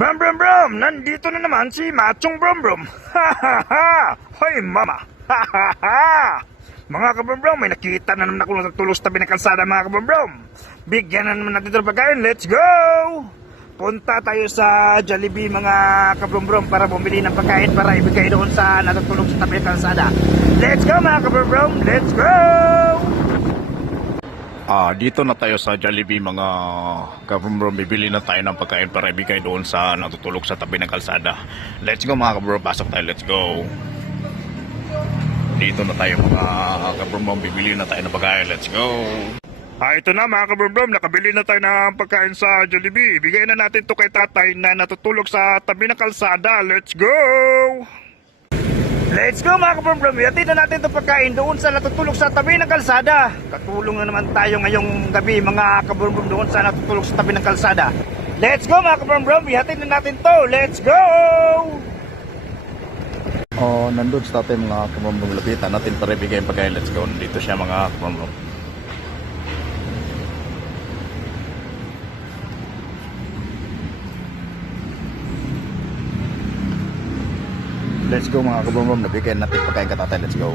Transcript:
Brum brum brum! Nandito na naman si Machong Brum Brum! Ha ha ha! Hoy mama! Ha ha ha! Mga kabrum brum, may nakita na naman ako natutulog sa tabi ng kalsada mga kabrum brum! Bigyan na naman natin ito ng pagkain, let's go! Punta tayo sa Jollibee mga kabrum brum para bumili ng pagkain para ibigay doon sa natutulog sa tabi ng kalsada. Let's go mga kabrum brum! Let's go! Ah, dito na tayo sa Jollibee mga kabro. Bibili na tayo ng pagkain para ibigay doon sa natutulog sa tabi ng kalsada. Let's go mga kabro. Pasok tayo. Let's go. Dito na tayo mga kabro. Bibili na tayo ng pagkain. Let's go. Ah, ito na mga kabrum nakabili na tayo ng pagkain sa Jollibee. Ibigay na natin to kay tatay na natutulog sa tabi ng kalsada. Let's go! Let's go mga kabrum Ihatid na natin itong pagkain doon sa natutulog sa tabi ng kalsada. Katulong na naman tayo ngayong gabi mga kabrum doon sa natutulog sa tabi ng kalsada. Let's go mga kabrum Ihatid na natin to. Let's go! Oh, nandun sa tayo mga kabro. Lapitan natin para ibigay ang pagkain. Let's go. Dito siya mga kabro. Let's go mga kabro. Nabigyan natin pagkain ka tatay. Let's go.